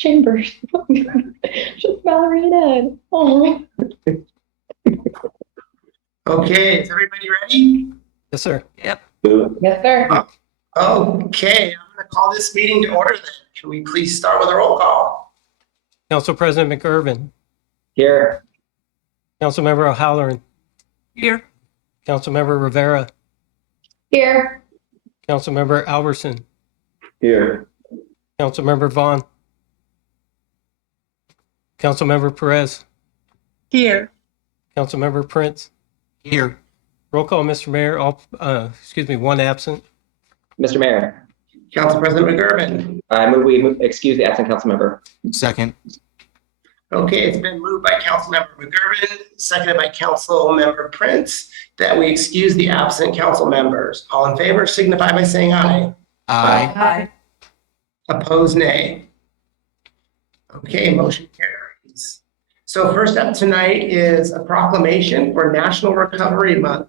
Chambers. Just ballerina. Oh. Okay, is everybody ready? Yes, sir. Yep. Yes, sir. Okay, I'm going to call this meeting to order then. Can we please start with a roll call? Council President McGurven. Here. Councilmember O'Halloran. Here. Councilmember Rivera. Here. Councilmember Albertson. Here. Councilmember Vaughn. Councilmember Perez. Here. Councilmember Prince. Here. Roll call, Mr. Mayor. One absent. Mr. Mayor, Council President McGurven. I move we excuse the absent council member. Second. Okay, it's been moved by Councilmember McGurven, seconded by Councilmember Prince, that we excuse the absent council members. All in favor signify by saying aye. Aye. Aye. Opposed, nay. Okay, motion carries. So first up tonight is a proclamation for National Recovery Month.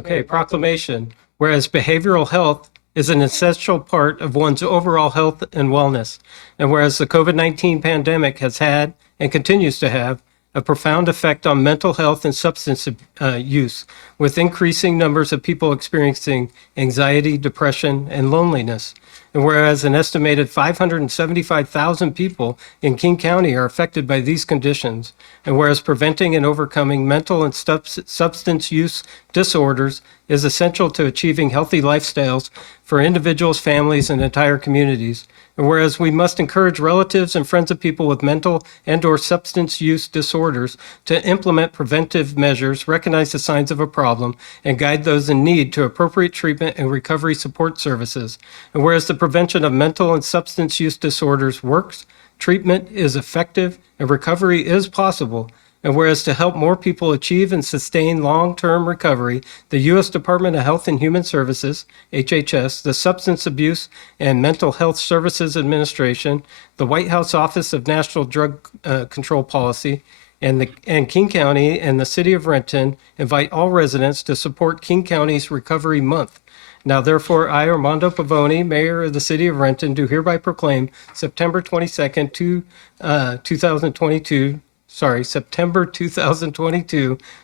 Okay, proclamation. Whereas behavioral health is an essential part of one's overall health and wellness, and whereas the COVID-19 pandemic has had and continues to have a profound effect on mental health and substance use, with increasing numbers of people experiencing anxiety, depression, and loneliness. And whereas an estimated 575,000 people in King County are affected by these conditions, and whereas preventing and overcoming mental and substance use disorders is essential to achieving healthy lifestyles for individuals, families, and entire communities. And whereas we must encourage relatives and friends of people with mental and/or substance use disorders to implement preventive measures, recognize the signs of a problem, and guide those in need to appropriate treatment and recovery support services. And whereas the prevention of mental and substance use disorders works, treatment is effective, and recovery is possible. And whereas to help more people achieve and sustain long-term recovery, the U.S. Department of Health and Human Services, HHS, the Substance Abuse and Mental Health Services Administration, the White House Office of National Drug Control Policy, and King County and the City of Renton invite all residents to support King County's Recovery Month. Now, therefore, I, Armando Pavoni, Mayor of the City of Renton, do hereby proclaim September 2022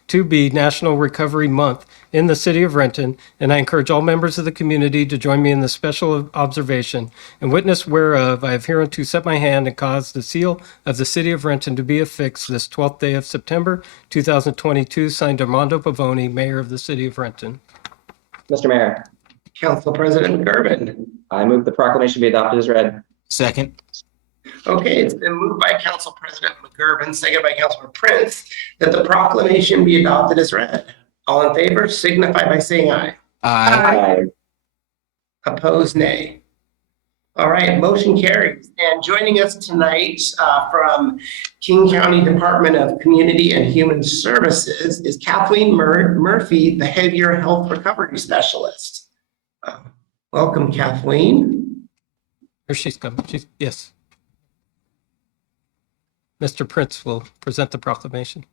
to be National Recovery Month in the City of Renton, and I encourage all members of the community to join me in this special observation. In witness whereof, I have hereunto set my hand and caused the seal of the City of Renton to be affixed this 12th day of September 2022, signed Armando Pavoni, Mayor of the City of Renton. Mr. Mayor, Council President McGurven. I move the proclamation be adopted as read. Second. Okay, it's been moved by Council President McGurven, seconded by Councilor Prince, that the proclamation be adopted as read. All in favor signify by saying aye. Aye. Opposed, nay. All right, motion carries. And joining us tonight from King County Department of Community and Human Services is Kathleen Murphy, Behavioral Health Recovery Specialist. Welcome, Kathleen. Here she's coming. Yes. Mr. Prince will present the proclamation.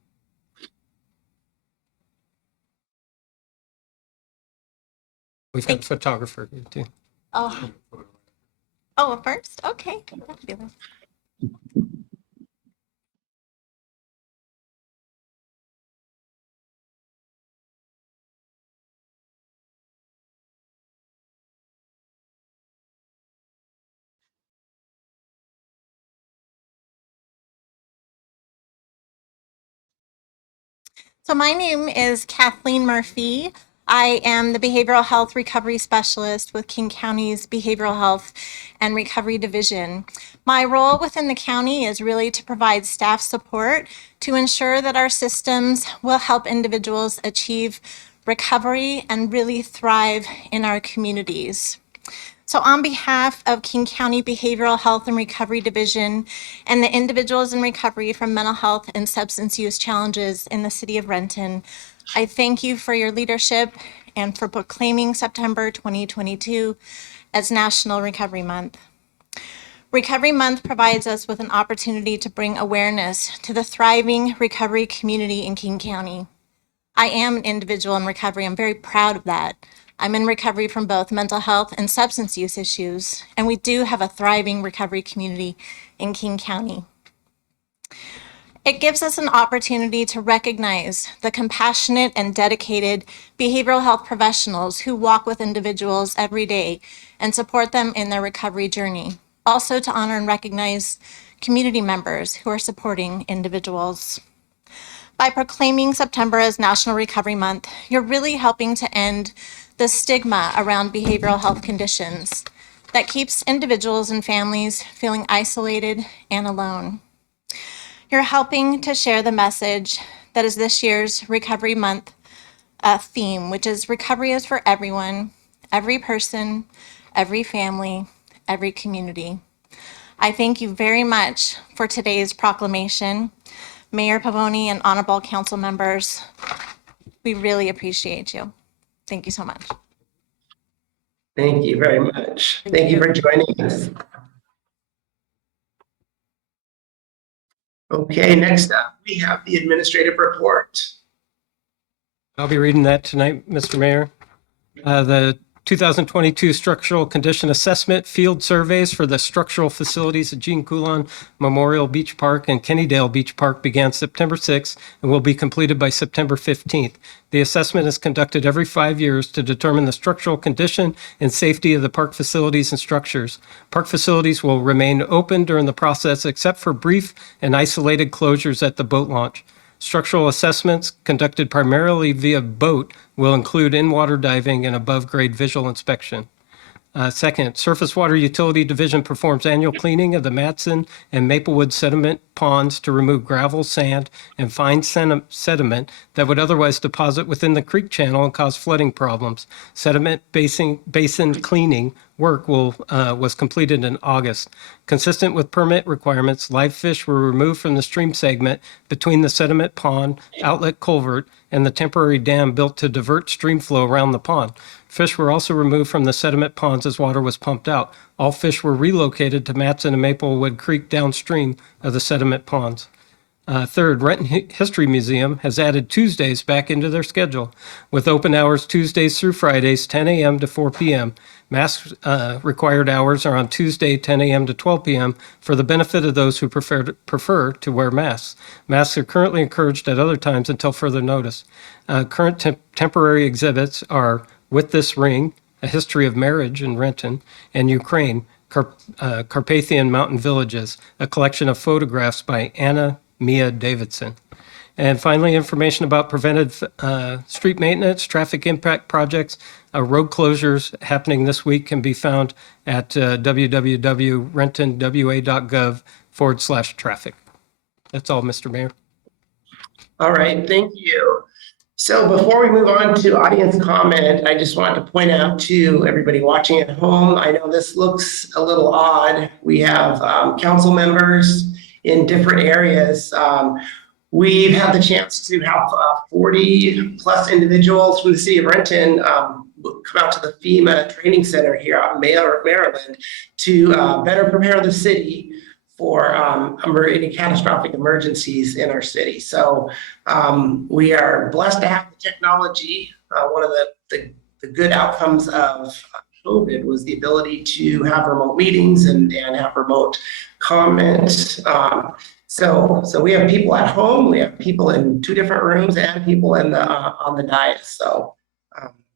We've got a photographer here too. Oh, first? Okay. Fabulous. So my name is Kathleen Murphy. I am the Behavioral Health Recovery Specialist with King County's Behavioral Health and Recovery Division. My role within the county is really to provide staff support to ensure that our systems will help individuals achieve recovery and really thrive in our communities. So on behalf of King County Behavioral Health and Recovery Division and the individuals in recovery from mental health and substance use challenges in the city of Renton, I thank you for your leadership and for proclaiming September 2022 as National Recovery Month. Recovery Month provides us with an opportunity to bring awareness to the thriving recovery community in King County. I am an individual in recovery. I'm very proud of that. I'm in recovery from both mental health and substance use issues, and we do have a thriving recovery community in King County. It gives us an opportunity to recognize the compassionate and dedicated behavioral health professionals who walk with individuals every day and support them in their recovery journey. Also to honor and recognize community members who are supporting individuals. By proclaiming September as National Recovery Month, you're really helping to end the stigma around behavioral health conditions that keeps individuals and families feeling isolated and alone. You're helping to share the message that is this year's Recovery Month theme, which is recovery is for everyone, every person, every family, every community. I thank you very much for today's proclamation. Mayor Pavoni and honorable council members, we really appreciate you. Thank you so much. Thank you very much. Thank you for joining us. Okay, next up, we have the administrative report. I'll be reading that tonight, Mr. Mayor. The 2022 Structural Condition Assessment Field Surveys for the structural facilities at Jean Coulon Memorial Beach Park and Kennydale Beach Park began September 6th and will be completed by September 15th. The assessment is conducted every 5 years to determine the structural condition and safety of the park facilities and structures. Park facilities will remain open during the process except for brief and isolated closures at the boat launch. Structural assessments conducted primarily via boat will include in-water diving and above-grade visual inspection. Second, Surface Water Utility Division performs annual cleaning of the Matson and Maplewood sediment ponds to remove gravel, sand, and fine sediment that would otherwise deposit within the creek channel and cause flooding problems. Sediment basin cleaning work was completed in August. Consistent with permit requirements, live fish were removed from the stream segment between the sediment pond, outlet culvert, and the temporary dam built to divert stream flow around the pond. Fish were also removed from the sediment ponds as water was pumped out. All fish were relocated to Matson and Maplewood Creek downstream of the sediment ponds. Third, Renton History Museum has added Tuesdays back into their schedule with open hours Tuesdays through Fridays, 10 a.m. to 4 p.m. Mask required hours are on Tuesday, 10 a.m. to 12 p.m. for the benefit of those who prefer to wear masks. Masks are currently encouraged at other times until further notice. Current temporary exhibits are With This Ring, A History of Marriage in Renton, and Ukraine, Carpathian Mountain Villages, a collection of photographs by Anna Mia Davidson. And finally, information about preventive street maintenance, traffic impact projects, road closures happening this week can be found at www.rentonwa.gov/traffic. That's all, Mr. Mayor. All right, thank you. So before we move on to audience comment, I just want to point out to everybody watching at home, I know this looks a little odd. We have council members in different areas. We've had the chance to have 40 plus individuals from the city of Renton come out to the FEMA training center here out in Maryland to better prepare the city for any catastrophic emergencies in our city. So we are blessed to have the technology. One of the good outcomes of COVID was the ability to have remote meetings and have remote comments. So we have people at home, we have people in 2 different rooms, and people in the on the dais. So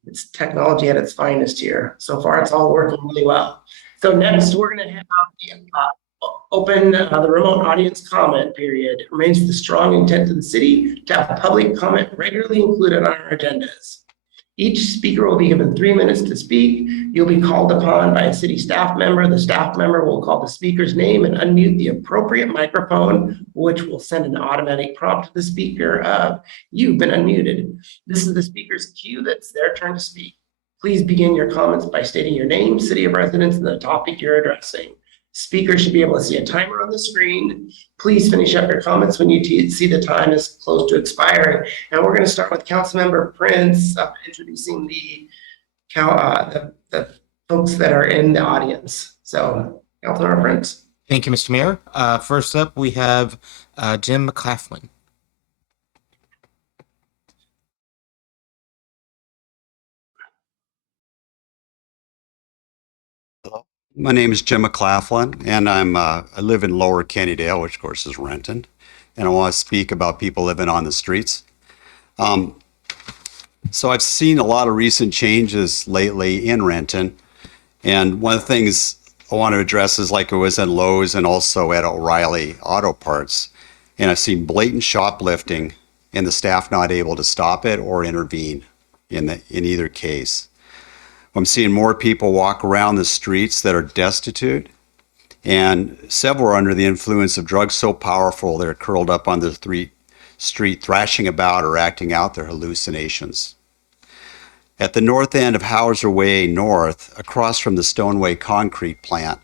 it's technology at its finest here. So far, it's all working really well. So next, we're going to have open the remote audience comment period. It remains the strong intent of the city to have public comment regularly included on our agendas. Each speaker will be given 3 minutes to speak. You'll be called upon by a city staff member. The staff member will call the speaker's name and unmute the appropriate microphone, which will send an automatic prompt to the speaker of, "You've been unmuted." This is the speaker's cue that's their turn to speak. Please begin your comments by stating your name, city of residence, and the topic you're addressing. Speakers should be able to see a timer on the screen. Please finish up your comments when you see the time is close to expiring. And we're going to start with Councilmember Prince introducing the folks that are in the audience. So, Councilmember Prince. Thank you, Mr. Mayor. First up, we have Jim McClaughlin. My name is Jim McClaughlin, and I live in Lower Kennydale, which of course is Renton, and I want to speak about people living on the streets. So I've seen a lot of recent changes lately in Renton, and one of the things I want to address is like it was in Lowe's and also at O'Reilly Auto Parts, and I've seen blatant shoplifting and the staff not able to stop it or intervene in either case. I'm seeing more people walk around the streets that are destitute, and several are under the influence of drugs so powerful they're curled up on the street thrashing about or acting out their hallucinations. At the north end of Hauser Way North, across from the Stoneway concrete plant,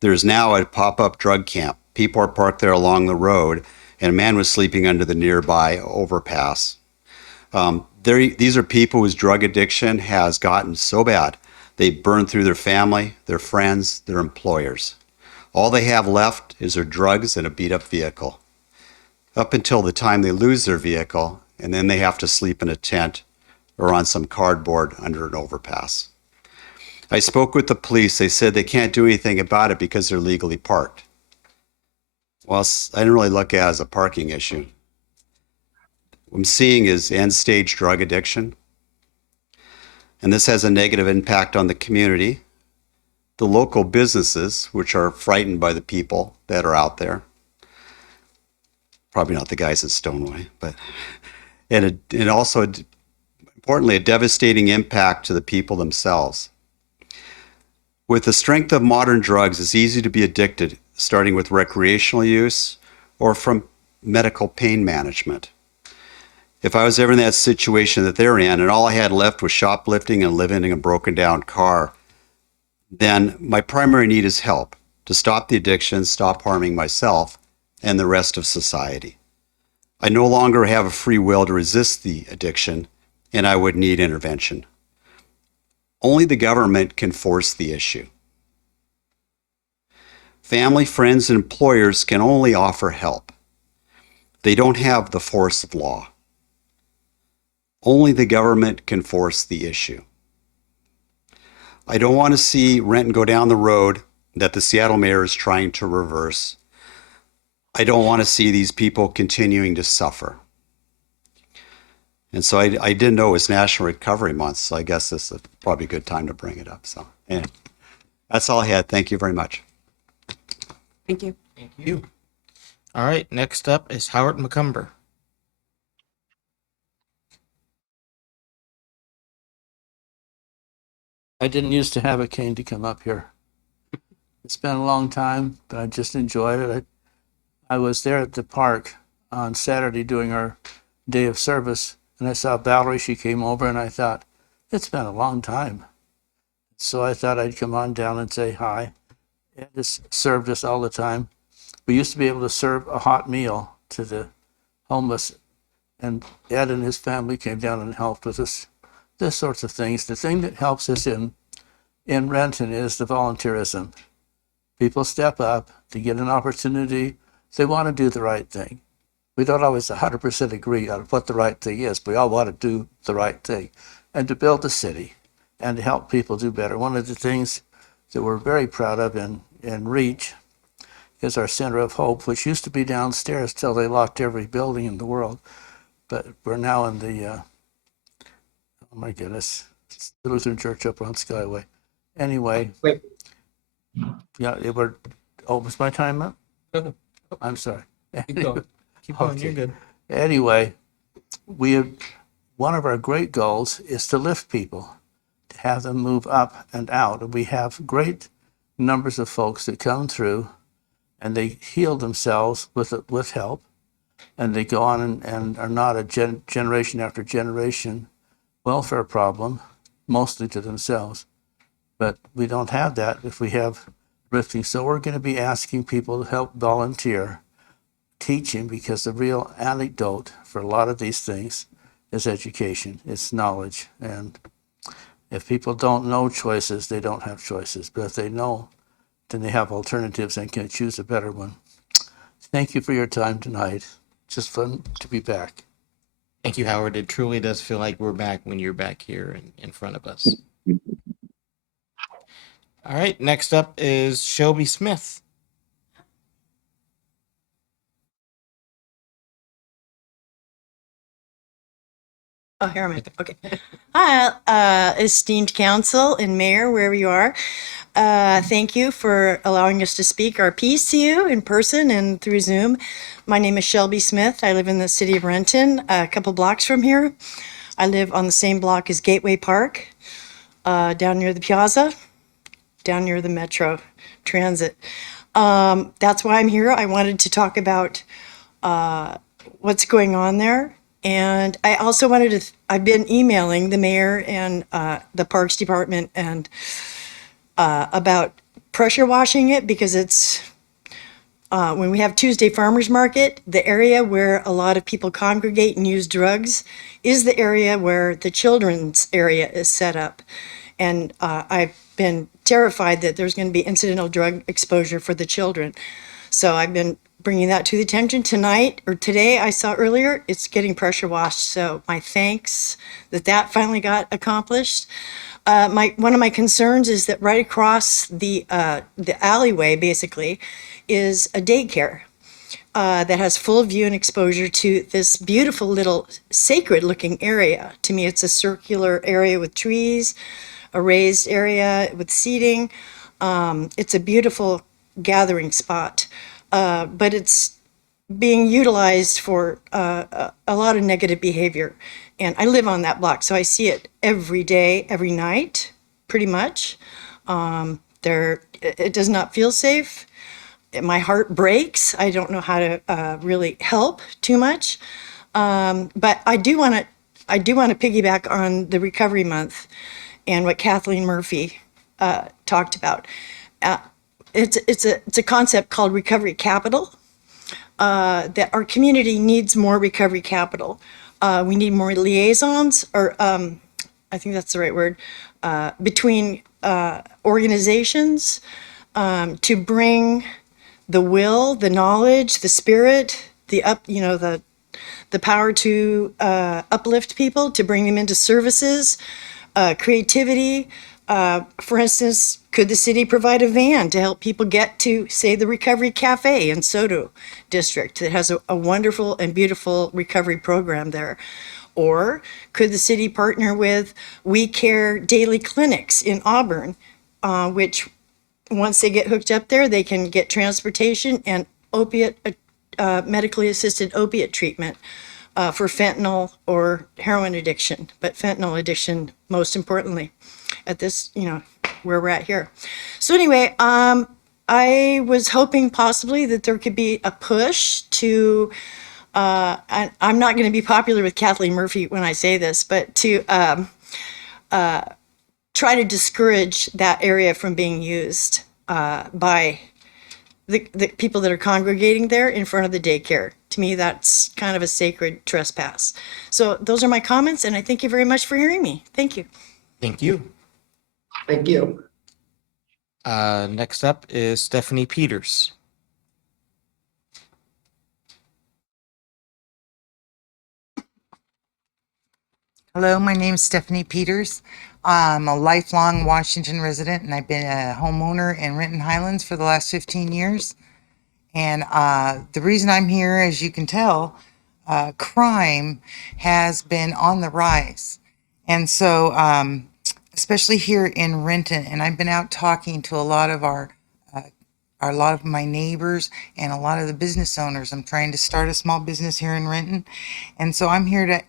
there's now a pop-up drug camp. People are parked there along the road, and a man was sleeping under the nearby overpass. These are people whose drug addiction has gotten so bad, they burned through their family, their friends, their employers. All they have left is their drugs and a beat-up vehicle. Up until the time they lose their vehicle, and then they have to sleep in a tent or on some cardboard under an overpass. I spoke with the police. They said they can't do anything about it because they're legally parked. Well, I didn't really look at it as a parking issue. What I'm seeing is end-stage drug addiction, and this has a negative impact on the community, the local businesses, which are frightened by the people that are out there. Probably not the guys at Stoneway, but and also, importantly, a devastating impact to the people themselves. With the strength of modern drugs, it's easy to be addicted, starting with recreational use or from medical pain management. If I was ever in that situation that they're in and all I had left was shoplifting and living in a broken down car, then my primary need is help to stop the addiction, stop harming myself and the rest of society. I no longer have a free will to resist the addiction, and I would need intervention. Only the government can force the issue. Family, friends, and employers can only offer help. They don't have the force of law. Only the government can force the issue. I don't want to see Renton go down the road that the Seattle mayor is trying to reverse. I don't want to see these people continuing to suffer. And so I didn't know it was National Recovery Month, so I guess this is probably a good time to bring it up. So anyway, that's all I had. Thank you very much. Thank you. Thank you. All right, next up is Howard Mccumber. I didn't used to have a cane to come up here. It's been a long time, but I just enjoyed it. I was there at the park on Saturday doing our day of service, and I saw Valerie. She came over, and I thought, it's been a long time. So I thought I'd come on down and say hi. Ed has served us all the time. We used to be able to serve a hot meal to the homeless, and Ed and his family came down and helped with us. This sorts of things. The thing that helps us in Renton is the volunteerism. People step up to get an opportunity. They want to do the right thing. We don't always 100% agree on what the right thing is. We all want to do the right thing and to build the city and to help people do better. One of the things that we're very proud of in Reach is our Center of Hope, which used to be downstairs till they locked every building in the world. But we're now in the, oh my goodness, it's the Lutheran Church up on Skyway. Anyway, Wait. yeah, was my time up? No. I'm sorry. Keep going. Keep going. Okay. You're good. Anyway, one of our great goals is to lift people, to have them move up and out. And we have great numbers of folks that come through and they heal themselves with help, and they go on and are not a generation after generation welfare problem, mostly to themselves. But we don't have that if we have lifting. So we're going to be asking people to help volunteer, teaching, because the real antidote for a lot of these things is education, it's knowledge. And if people don't know choices, they don't have choices. But if they know, then they have alternatives and can choose a better one. Thank you for your time tonight. Just fun to be back. Thank you, Howard. It truly does feel like we're back when you're back here in front of us. All right, next up is Shelby Smith. Oh, here am I. Okay. Hi, esteemed council and mayor, wherever you are. Thank you for allowing us to speak our piece to you in person and through Zoom. My name is Shelby Smith. I live in the city of Renton, a couple blocks from here. I live on the same block as Gateway Park, down near the Piazza, down near the Metro Transit. That's why I'm here. I wanted to talk about what's going on there. And I also wanted to, I've been emailing the mayor and the Parks Department and about pressure washing it because it's, when we have Tuesday Farmers Market, the area where a lot of people congregate and use drugs is the area where the children's area is set up. And I've been terrified that there's going to be incidental drug exposure for the children. So I've been bringing that to the attention tonight or today. I saw earlier it's getting pressure washed. So my thanks that that finally got accomplished. One of my concerns is that right across the alleyway basically is a daycare that has full view and exposure to this beautiful little sacred looking area. To me, it's a circular area with trees, a raised area with seating. It's a beautiful gathering spot, but it's being utilized for a lot of negative behavior. And I live on that block, so I see it every day, every night, pretty much. It does not feel safe. My heart breaks. I don't know how to really help too much. But I do want to piggyback on the Recovery Month and what Kathleen Murphy talked about. It's a concept called recovery capital. That our community needs more recovery capital. We need more liaisons, or I think that's the right word, between organizations to bring the will, the knowledge, the spirit, the power to uplift people, to bring them into services, creativity. For instance, could the city provide a van to help people get to, say, the Recovery Cafe in Soto District that has a wonderful and beautiful recovery program there? Or could the city partner with We Care daily clinics in Auburn, which once they get hooked up there, they can get transportation and medically assisted opiate treatment for fentanyl or heroin addiction, but fentanyl addiction most importantly at this, where we're at here. So anyway, I was hoping possibly that there could be a push to, I'm not going to be popular with Kathleen Murphy when I say this, but to try to discourage that area from being used by the people that are congregating there in front of the daycare. To me, that's kind of a sacred trespass. So those are my comments, and I thank you very much for hearing me. Thank you. Thank you. Thank you. Next up is Stephanie Peters. Hello, my name is Stephanie Peters. I'm a lifelong Washington resident, and I've been a homeowner in Renton Highlands for the last 15 years. And the reason I'm here, as you can tell, crime has been on the rise. And so, especially here in Renton, and I've been out talking to a lot of a lot of my neighbors and a lot of the business owners. I'm trying to start a small business here in Renton. And so I'm here to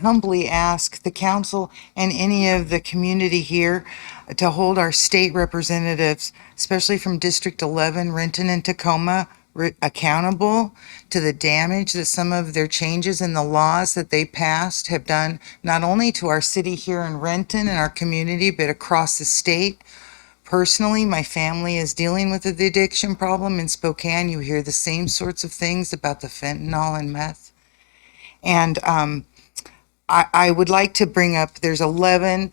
humbly ask the council and any of the community here to hold our state representatives, especially from District 11, Renton and Tacoma, accountable to the damage that some of their changes in the laws that they passed have done, not only to our city here in Renton and our community, but across the state. Personally, my family is dealing with the addiction problem in Spokane. You hear the same sorts of things about the fentanyl and meth. And I would like to bring up, there's 11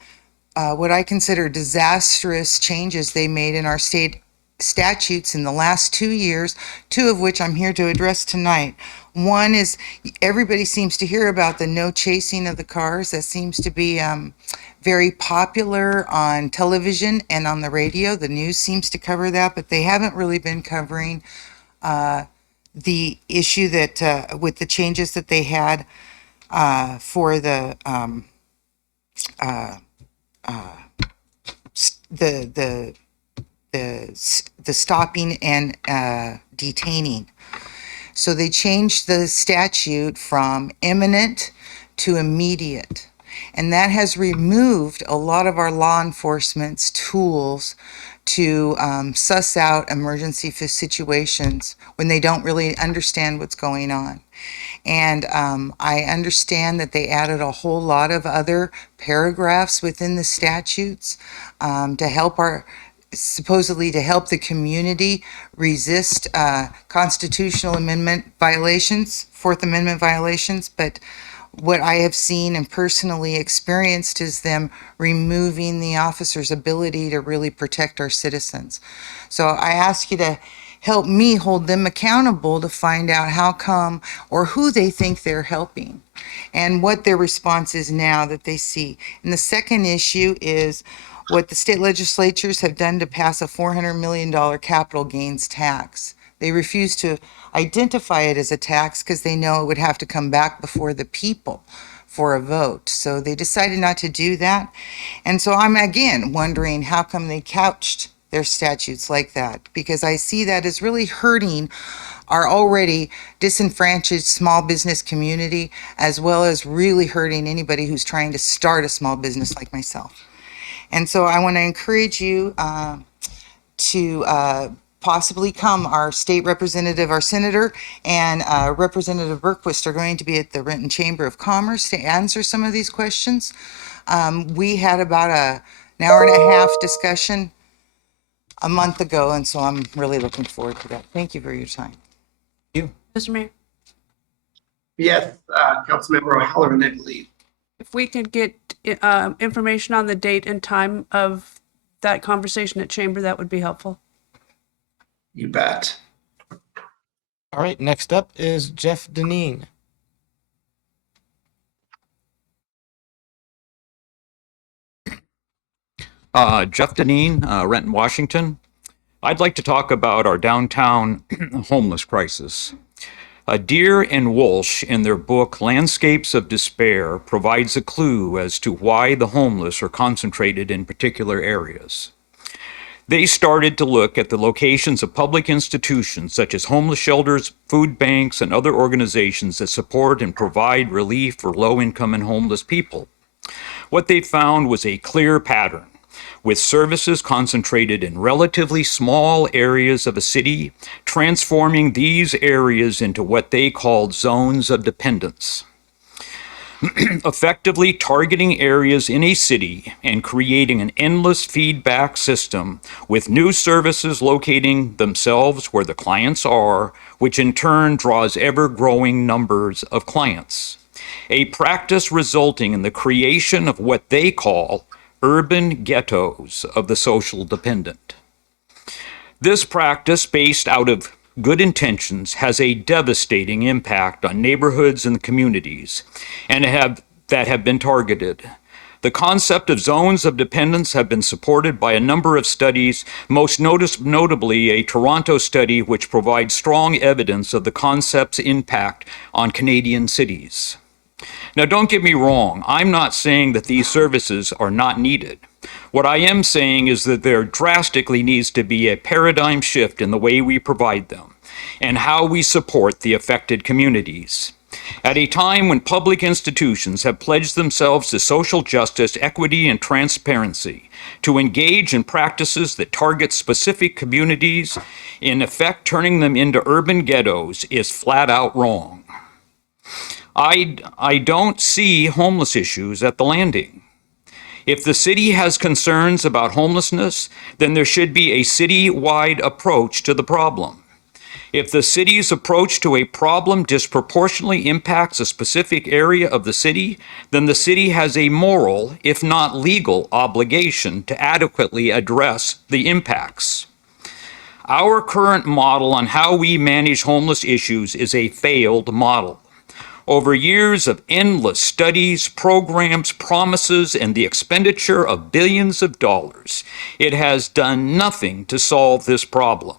what I consider disastrous changes they made in our state statutes in the last 2 years, 2 of which I'm here to address tonight. One is everybody seems to hear about the no chasing of the cars. That seems to be very popular on television and on the radio. The news seems to cover that, but they haven't really been covering the issue that with the changes that they had for the stopping and detaining. So they changed the statute from imminent to immediate. And that has removed a lot of our law enforcement's tools to suss out emergency situations when they don't really understand what's going on. And I understand that they added a whole lot of other paragraphs within the statutes to help supposedly to help the community resist constitutional amendment violations, Fourth Amendment violations. But what I have seen and personally experienced is them removing the officer's ability to really protect our citizens. So I ask you to help me hold them accountable to find out how come or who they think they're helping and what their response is now that they see. And the second issue is what the state legislatures have done to pass a $400 million capital gains tax. They refuse to identify it as a tax because they know it would have to come back before the people for a vote. So they decided not to do that. And so I'm again wondering how come they couched their statutes like that, because I see that as really hurting our already disenfranchised small business community, as well as really hurting anybody who's trying to start a small business like myself. And so I want to encourage you to possibly come. Our state representative, our senator, and Representative Berquist are going to be at the Renton Chamber of Commerce to answer some of these questions. We had about an hour and a half discussion a month ago, and so I'm really looking forward to that. Thank you for your time. Mr. Mayor, Yes, Councilmember O'Halloran, I believe. if we could get information on the date and time of that conversation at Chamber, that would be helpful. You bet. All right, next up is Jeff Deneen. Jeff Deneen, Renton, Washington. I'd like to talk about our downtown homeless crisis. Deere and Walsh, in their book Landscapes of Despair, provides a clue as to why the homeless are concentrated in particular areas. They started to look at the locations of public institutions such as homeless shelters, food banks, and other organizations that support and provide relief for low-income and homeless people. What they found was a clear pattern, with services concentrated in relatively small areas of a city, transforming these areas into what they called zones of dependence. Effectively targeting areas in a city and creating an endless feedback system with new services locating themselves where the clients are, which in turn draws ever-growing numbers of clients. A practice resulting in the creation of what they call urban ghettos of the social dependent. This practice, based out of good intentions, has a devastating impact on neighborhoods and communities that have been targeted. The concept of zones of dependence have been supported by a number of studies, most notably a Toronto study which provides strong evidence of the concept's impact on Canadian cities. Now, don't get me wrong, I'm not saying that these services are not needed. What I am saying is that there drastically needs to be a paradigm shift in the way we provide them and how we support the affected communities. At a time when public institutions have pledged themselves to social justice, equity, and transparency, to engage in practices that target specific communities, in effect turning them into urban ghettos, is flat out wrong. I don't see homeless issues at the Landing. If the city has concerns about homelessness, then there should be a city-wide approach to the problem. If the city's approach to a problem disproportionately impacts a specific area of the city, then the city has a moral, if not legal, obligation to adequately address the impacts. Our current model on how we manage homeless issues is a failed model. Over years of endless studies, programs, promises, and the expenditure of billions of dollars, it has done nothing to solve this problem.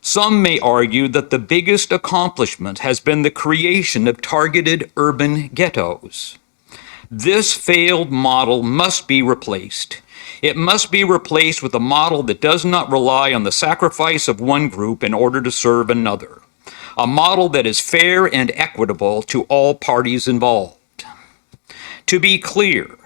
Some may argue that the biggest accomplishment has been the creation of targeted urban ghettos. This failed model must be replaced. It must be replaced with a model that does not rely on the sacrifice of one group in order to serve another. A model that is fair and equitable to all parties involved. To be clear,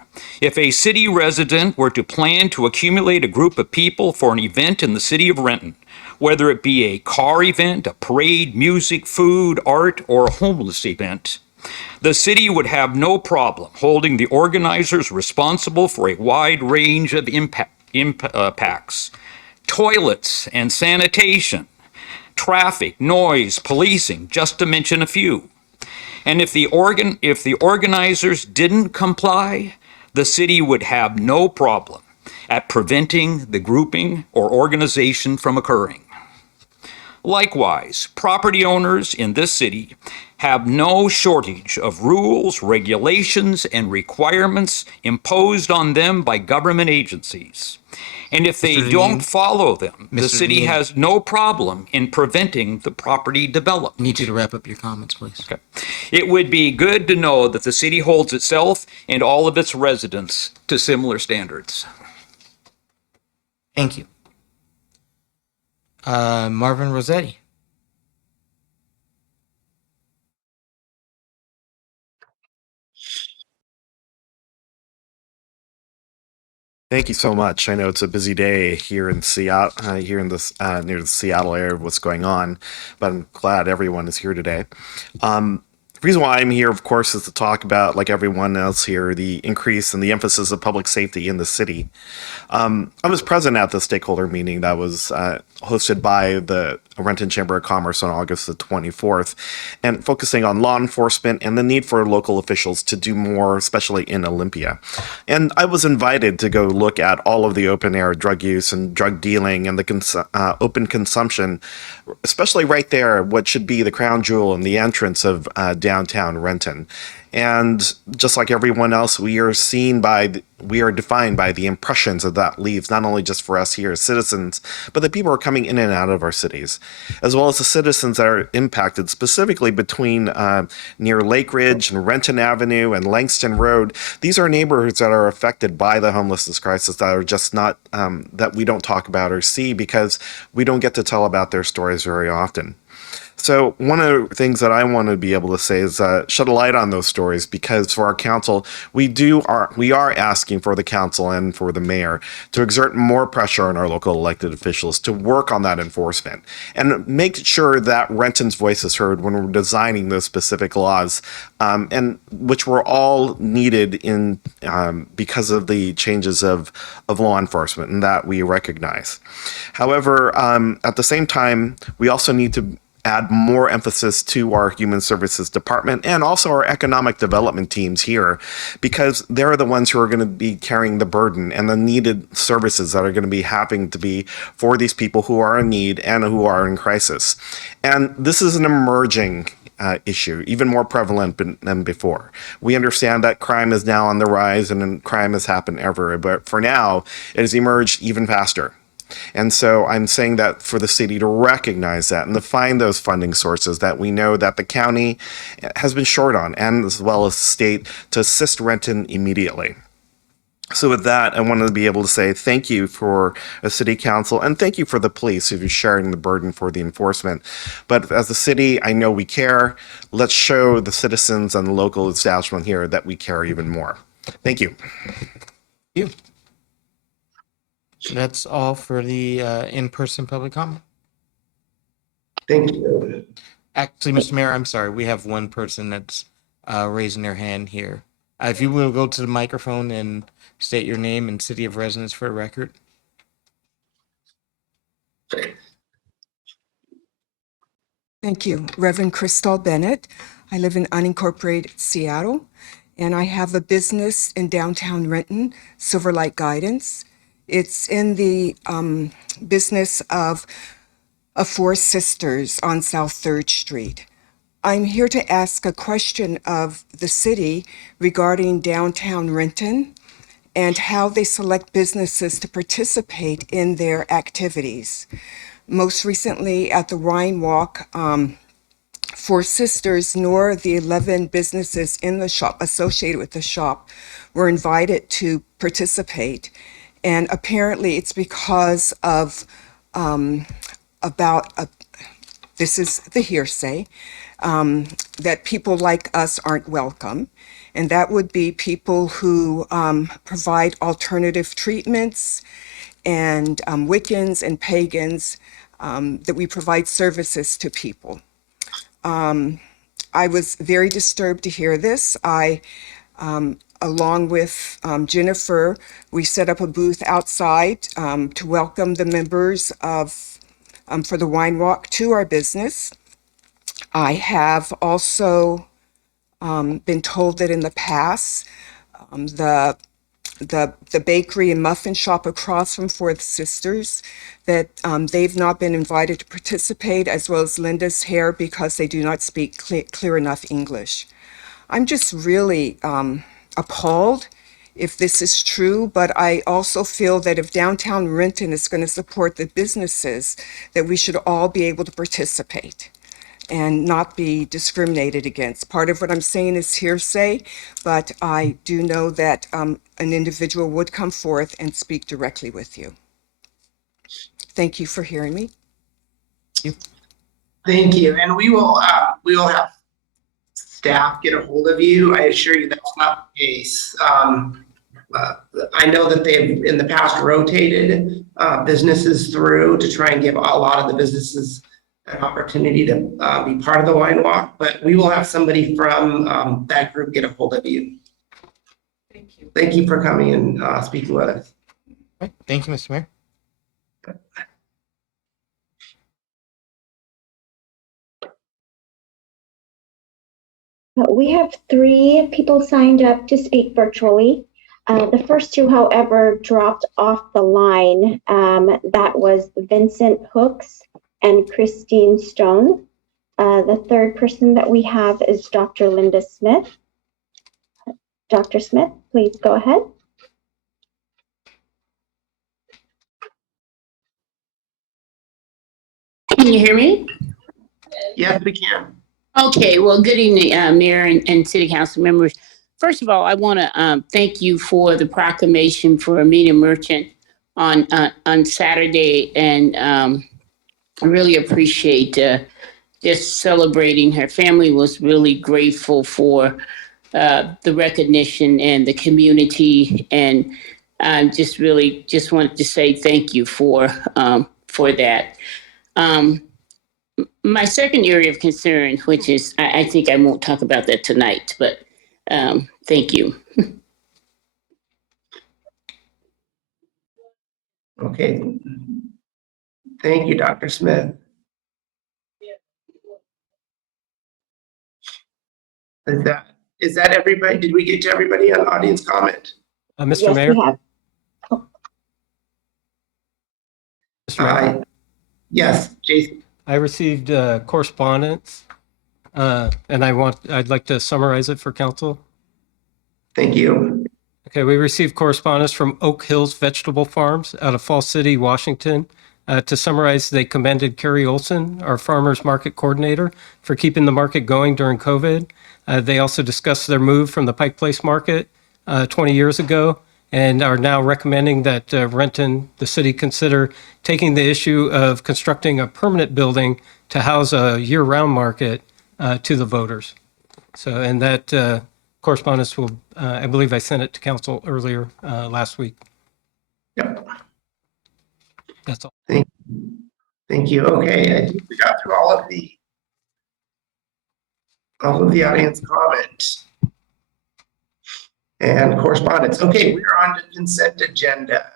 if a city resident were to plan to accumulate a group of people for an event in the city of Renton, whether it be a car event, a parade, music, food, art, or a homeless event, the city would have no problem holding the organizers responsible for a wide range of impacts. Toilets and sanitation, traffic, noise, policing, just to mention a few. And if the organizers didn't comply, the city would have no problem at preventing the grouping or organization from occurring. Likewise, property owners in this city have no shortage of rules, regulations, and requirements imposed on them by government agencies. And if they don't follow them, the city has no problem in preventing the property development. I need you to wrap up your comments, please. Okay. It would be good to know that the city holds itself and all of its residents to similar standards. Thank you. Marvin Rossetti. Thank you so much. I know it's a busy day here in Seattle, here in this near the Seattle area of what's going on, but I'm glad everyone is here today. The reason why I'm here, of course, is to talk about, like everyone else here, the increase and the emphasis of public safety in the city. I was present at the stakeholder meeting that was hosted by the Renton Chamber of Commerce on August the 24th, and focusing on law enforcement and the need for local officials to do more, especially in Olympia. And I was invited to go look at all of the open air drug use and drug dealing and the open consumption, especially right there, what should be the crown jewel and the entrance of downtown Renton. And just like everyone else, we are defined by the impressions that leaves, not only just for us here as citizens, but the people who are coming in and out of our cities, as well as the citizens that are impacted specifically between near Lake Ridge and Renton Avenue and Langston Road. These are neighborhoods that are affected by the homelessness crisis that are just not, that we don't talk about or see because we don't get to tell about their stories very often. So one of the things that I want to be able to say is shed a light on those stories, because for our council, we are asking for the council and for the mayor to exert more pressure on our local elected officials to work on that enforcement and make sure that Renton's voice is heard when we're designing those specific laws, and which were all needed in because of the changes of law enforcement, and that we recognize. However, at the same time, we also need to add more emphasis to our human services department and also our economic development teams here, because they're the ones who are going to be carrying the burden and the needed services that are going to be having to be for these people who are in need and who are in crisis. And this is an emerging issue, even more prevalent than before. We understand that crime is now on the rise and crime has happened everywhere, but for now, it has emerged even faster. And so I'm saying that for the city to recognize that and to find those funding sources that we know that the county has been short on, and as well as the state, to assist Renton immediately. So with that, I wanted to be able to say thank you for the city council and thank you for the police who are sharing the burden for the enforcement. But as a city, I know we care. Let's show the citizens and the local establishment here that we care even more. Thank you. Thank you. That's all for the in-person public comment. Thank you. Actually, Mr. Mayor, I'm sorry. We have one person that's raising their hand here. If you will go to the microphone and state your name and city of residence for a record. Thank you. Reverend Crystal Bennett. I live in unincorporated Seattle, and I have a business in downtown Renton, Silverlight Guidance. It's in the business of Four Sisters on South 3rd Street. I'm here to ask a question of the city regarding downtown Renton and how they select businesses to participate in their activities. Most recently at the Wine Walk, Four Sisters, nor the 11 businesses in the shop associated with the shop were invited to participate. And apparently it's because of this is the hearsay, that people like us aren't welcome. And that would be people who provide alternative treatments and Wiccans and pagans, that we provide services to people. I was very disturbed to hear this. Along with Jennifer, we set up a booth outside to welcome the members of for the wine walk to our business. I have also been told that in the past, the bakery and muffin shop across from Four Sisters, that they've not been invited to participate, as well as Linda's Hair, because they do not speak clear enough English. I'm just really appalled if this is true, but I also feel that if downtown Renton is going to support the businesses, that we should all be able to participate and not be discriminated against. Part of what I'm saying is hearsay, but I do know that an individual would come forth and speak directly with you. Thank you for hearing me. Thank you. And we will have staff get a hold of you. I assure you that's not the case. I know that they've in the past rotated businesses through to try and give a lot of the businesses an opportunity to be part of the wine walk, but we will have somebody from that group get a hold of you. Thank you. Thank you for coming and speaking with us. Right. Thank you, Mr. Mayor. We have 3 people signed up to speak virtually. The first 2, however, dropped off the line. That was Vincent Hooks and Christine Stone. The third person that we have is Dr. Linda Smith. Dr. Smith, please go ahead. Can you hear me? Yes, we can. Okay, well, good evening, Mayor and City Council members. First of all, I want to thank you for the proclamation for Amina Merchant on Saturday, and I really appreciate just celebrating. Her family was really grateful for the recognition and the community, and I just wanted to say thank you for that. My second area of concern, which is, I think I won't talk about that tonight, but thank you. Okay. Thank you, Dr. Smith. Is that everybody? Did we get to everybody on audience comment? Mr. Yes, Mayor? we have. Mr. Mayor? Yes, Jason. I received correspondence, and I'd like to summarize it for council. Thank you. Okay, we received correspondence from Oak Hills Vegetable Farms out of Falls City, Washington. To summarize, they commended Carrie Olson, our farmers market coordinator, for keeping the market going during COVID. They also discussed their move from the Pike Place Market 20 years ago, and are now recommending that Renton, the city, consider taking the issue of constructing a permanent building to house a year-round market to the voters. So, and that correspondence will, I believe I sent it to council earlier last week. Yep. That's all. Thank you. Okay, I think we got through all of the audience comments and correspondence. Okay, we are on to consent agenda.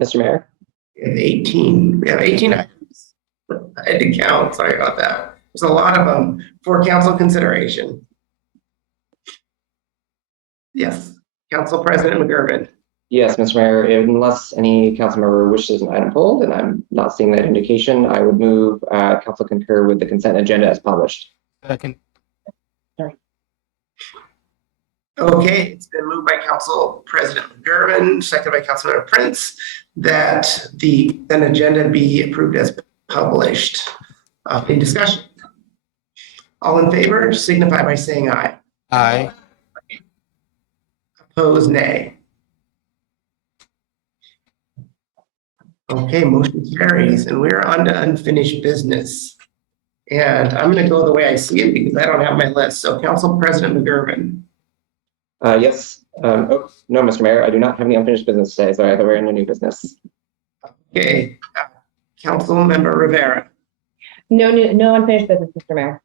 Mr. Mayor? We have 18. We have 18 items. I had to count. Sorry about that. There's a lot of them for council consideration. Yes, Council President McGurven. Yes, Mr. Mayor, unless any council member wishes an item pulled, and I'm not seeing that indication, I would move council concur with the consent agenda as published. Second. Okay, it's been moved by Council President Gervin, second by Councilmember Prince, that an agenda be approved as published. Any discussion? All in favor signify by saying aye. Aye. Opposed, nay. Okay, motion carries, and we're on to unfinished business. And I'm going to go the way I see it because I don't have my list. So Council President McGurven. Yes. Oh, no, Mr. Mayor, I do not have any unfinished business today, so I have a new business. Okay, Council Member Rivera. No unfinished business, Mr. Mayor.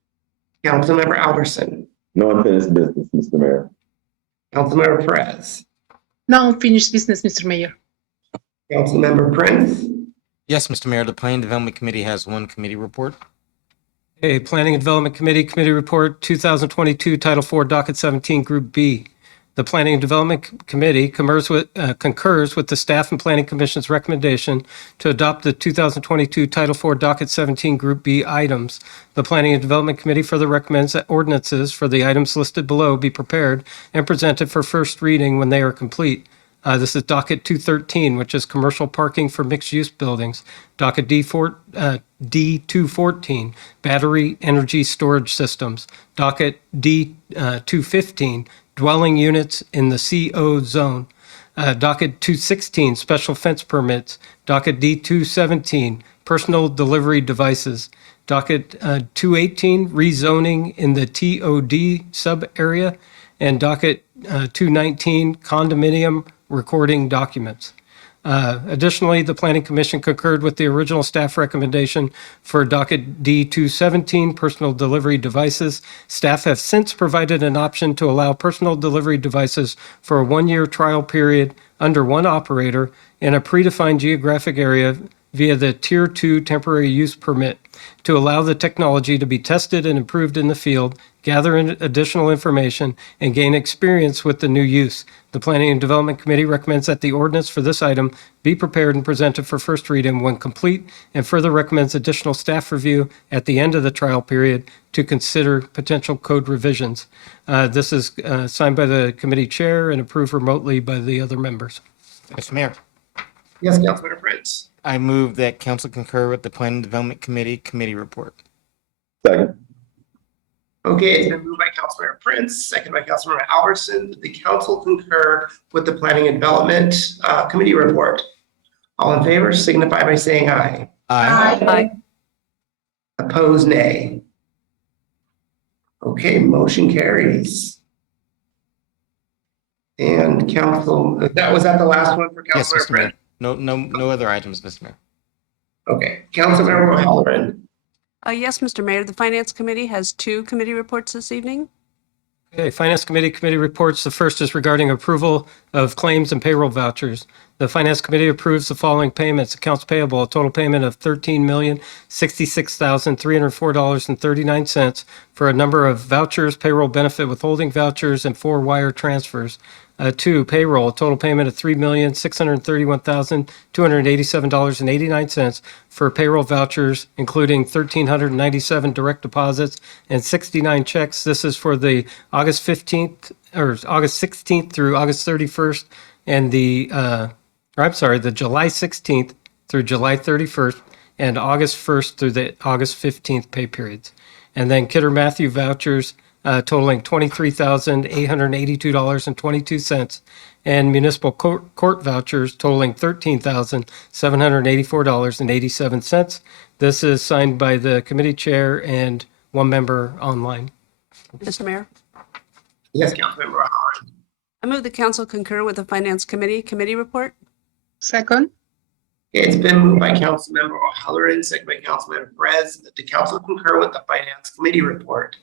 Council Member Albertson. No unfinished business, Mr. Mayor. Council Member Perez. No unfinished business, Mr. Mayor. Council Member Prince. Yes, Mr. Mayor, the Planning Development Committee has one committee report. Okay, Planning and Development Committee, Committee Report 2022, Title 4, Docket 17, Group B. The Planning and Development Committee concurs with the Staff and Planning Commission's recommendation to adopt the 2022 Title 4 Docket 17 Group B items. The Planning and Development Committee further recommends that ordinances for the items listed below be prepared and presented for first reading when they are complete. This is Docket 213, which is commercial parking for mixed-use buildings. Docket D214, battery energy storage systems. Docket D215, dwelling units in the CO zone. Docket 216, special fence permits. Docket D217, personal delivery devices. Docket 218, rezoning in the TOD sub-area. And Docket 219, condominium recording documents. Additionally, the Planning Commission concurred with the original staff recommendation for Docket D217, personal delivery devices. Staff have since provided an option to allow personal delivery devices for a one-year trial period under one operator in a predefined geographic area via the Tier 2 temporary use permit to allow the technology to be tested and improved in the field, gather additional information, and gain experience with the new use. The Planning and Development Committee recommends that the ordinance for this item be prepared and presented for first reading when complete, and further recommends additional staff review at the end of the trial period to consider potential code revisions. This is signed by the committee chair and approved remotely by the other members. Mr. Mayor. Yes, Councilmember Prince. I move that council concur with the Planning and Development Committee committee report. Second. Okay, it's been moved by Councilmember Prince, second by Councilmember Albertson, that the council concur with the Planning and Development Committee report. All in favor signify by saying aye. Aye. Opposed, nay. Okay, motion carries. And council, was that the last one for Yes, Councilmember Mr. Mayor. Prince? No other items, Mr. Mayor. Okay, Councilmember O'Halloran. Yes, Mr. Mayor, the Finance Committee has two committee reports this evening. Okay, Finance Committee committee reports. The first is regarding approval of claims and payroll vouchers. The Finance Committee approves the following payments. Accounts payable, a total payment of $13,066,304.39 for a number of vouchers, payroll benefit withholding vouchers, and 4 wire transfers. 2, payroll, a total payment of $3,631,287.89 for payroll vouchers, including 1,397 direct deposits and 69 checks. This is for the August 16th through August 31st and the July 16th through July 31st and August 1st through the August 15th pay periods. And then Kidder Matthew vouchers totaling $23,882.22, and municipal court vouchers totaling $13,784.87. This is signed by the committee chair and one member online. Mr. Mayor, Yes, Councilmember O'Halloran. I move the council concur with the Finance Committee committee report. Second. It's been moved by Councilmember O'Halloran, second by Councilmember Perez, that the council concur with the Finance Committee report.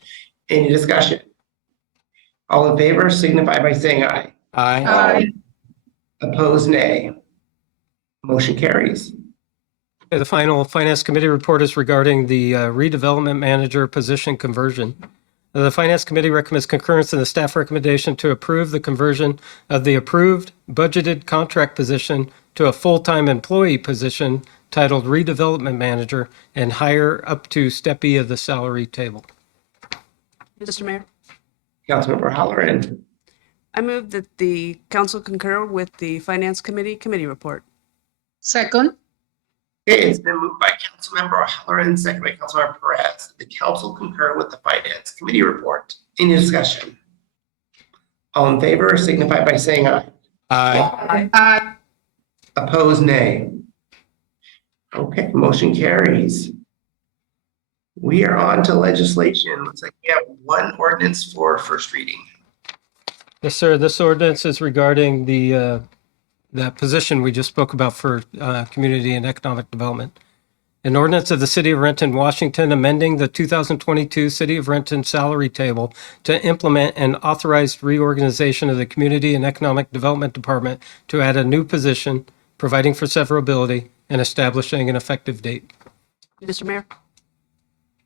Any discussion? All in favor signify by saying aye. Aye. Opposed, nay. Motion carries. Okay, the final Finance Committee report is regarding the redevelopment manager position conversion. The Finance Committee recommends concurrence in the staff recommendation to approve the conversion of the approved budgeted contract position to a full-time employee position titled Redevelopment Manager and hire up to step E of the salary table. Mr. Mayor, Councilmember Halloran. I move that the council concur with the Finance Committee committee report. Second. Okay, it's been moved by Councilmember Halloran, second by Councilmember Perez. The council concur with the Finance Committee report. Any discussion? All in favor signify by saying aye. Aye. Aye. Opposed, nay. Okay, motion carries. We are on to legislation. Looks like we have one ordinance for first reading. Yes, sir. This ordinance is regarding that position we just spoke about for community and economic development. An ordinance of the City of Renton, Washington, amending the 2022 City of Renton salary table to implement an authorized reorganization of the Community and Economic Development Department to add a new position, providing for severability, and establishing an effective date. Mr. Mayor,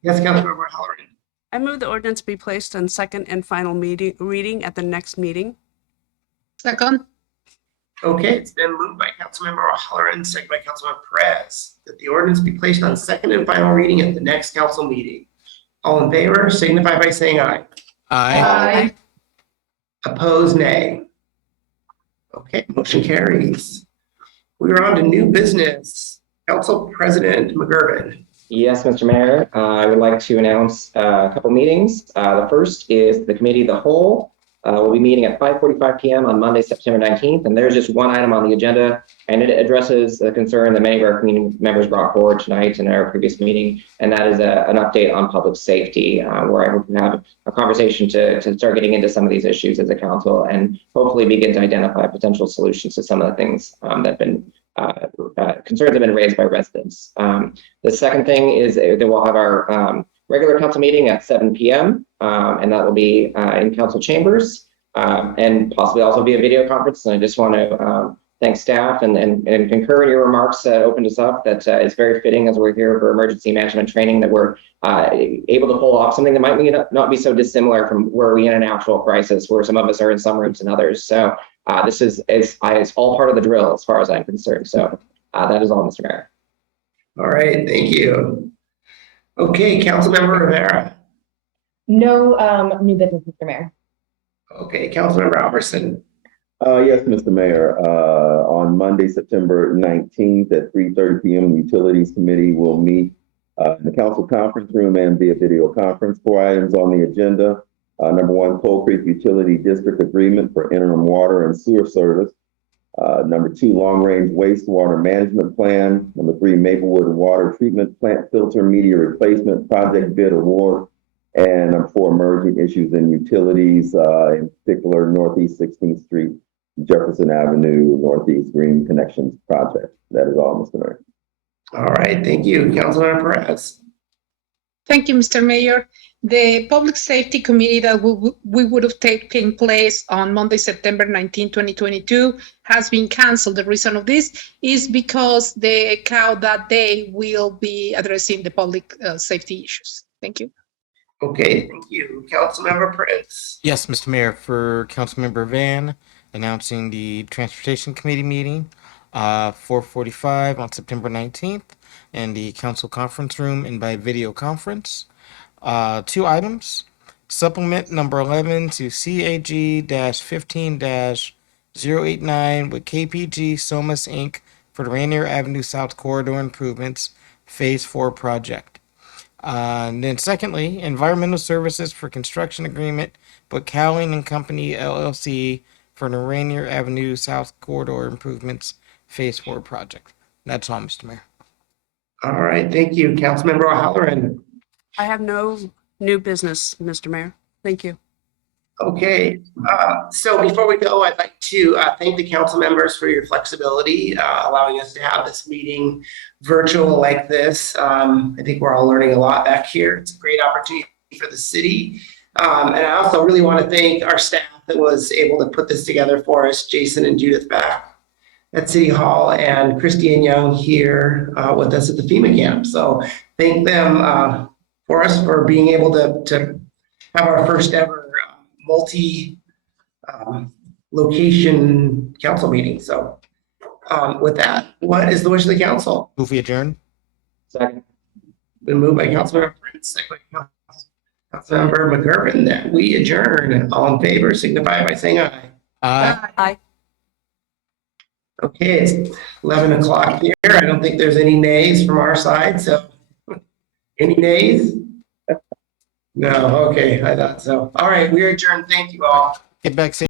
Yes, Councilmember Halloran. I move the ordinance be placed on second and final reading at the next meeting. Second. Okay, it's been moved by Councilmember Halloran, second by Councilmember Perez, that the ordinance be placed on second and final reading at the next council meeting. All in favor signify by saying aye. Aye. Opposed, nay. Okay, motion carries. We are on to new business. Council President McGurven. Yes, Mr. Mayor, I would like to announce a couple meetings. The first is the Committee of the Whole. We'll be meeting at 5:45 p.m. on Monday, September 19th, and there's just one item on the agenda, and it addresses the concern that many of our community members brought forward tonight in our previous meeting, and that is an update on public safety, where I hope to have a conversation to start getting into some of these issues as a council and hopefully begin to identify potential solutions to some of the things that have been concerns have been raised by residents. The second thing is that we'll have our regular council meeting at 7 p.m. And that will be in council chambers and possibly also be a video conference. And I just want to thank staff and concur in your remarks that opened us up. That it's very fitting as we're here for emergency management training that we're able to pull off something that might not be so dissimilar from where we in an actual crisis, where some of us are in some rooms and others. So this is all part of the drill as far as I'm concerned. So that is all, Mr. Mayor. All right, thank you. Okay, Councilmember Rivera. No new business, Mr. Mayor. Okay, Councilmember Albertson. Yes, Mr. Mayor. On Monday, September 19th at 3:30 p.m., the Utilities Committee will meet in the council conference room and via video conference. 4 items on the agenda. Number 1, Coal Creek Utility District Agreement for interim water and sewer service. Number 2, Long-Range Wastewater Management Plan. Number 3, Maplewood Water Treatment Plant Filter Media Replacement Project Bid Award. And number 4, Emerging Issues in Utilities, in particular Northeast 16th Street, Jefferson Avenue, Northeast Green Connections Project. That is all, Mr. Mayor. All right, thank you. Councilmember Perez. Thank you, Mr. Mayor. The Public Safety Committee that we would have taken place on Monday, September 19, 2022 has been canceled. The reason of this is because the COW that day will be addressing the public safety issues. Thank you. Okay, thank you. Councilmember Prince. Yes, Mr. Mayor, for Councilmember Van, announcing the Transportation Committee meeting, 4:45 on September 19th in the council conference room and by video conference. 2 items. Supplement number 11 to CAG-15-089 with KPG Somas Inc. for the Rainier Avenue South Corridor Improvements Phase 4 project. And then secondly, environmental services for construction agreement with Cowling and Company LLC for the Rainier Avenue South Corridor Improvements Phase 4 project. That's all, Mr. Mayor. All right, thank you. Councilmember O'Halloran. I have no new business, Mr. Mayor. Thank you. Okay, so before we go, I'd like to thank the council members for your flexibility, allowing us to have this meeting virtual like this. I think we're all learning a lot back here. It's a great opportunity for the city. And I also really want to thank our staff that was able to put this together for us, Jason and Judith back at City Hall and Christy and Young here with us at the FEMA camp. So thank them for us for being able to have our first ever multi-location council meeting. So with that, what is the wish of the council? Move we adjourn. Second. Been moved by Councilmember Prince, second by Councilmember McGurven, that we adjourn. All in favor, signify by saying aye. Aye. Okay, it's 11 o'clock here. I don't think there's any nays from our side, so. Any nays? No, okay, I thought so. All right, we're adjourned. Thank you all. Get back safe.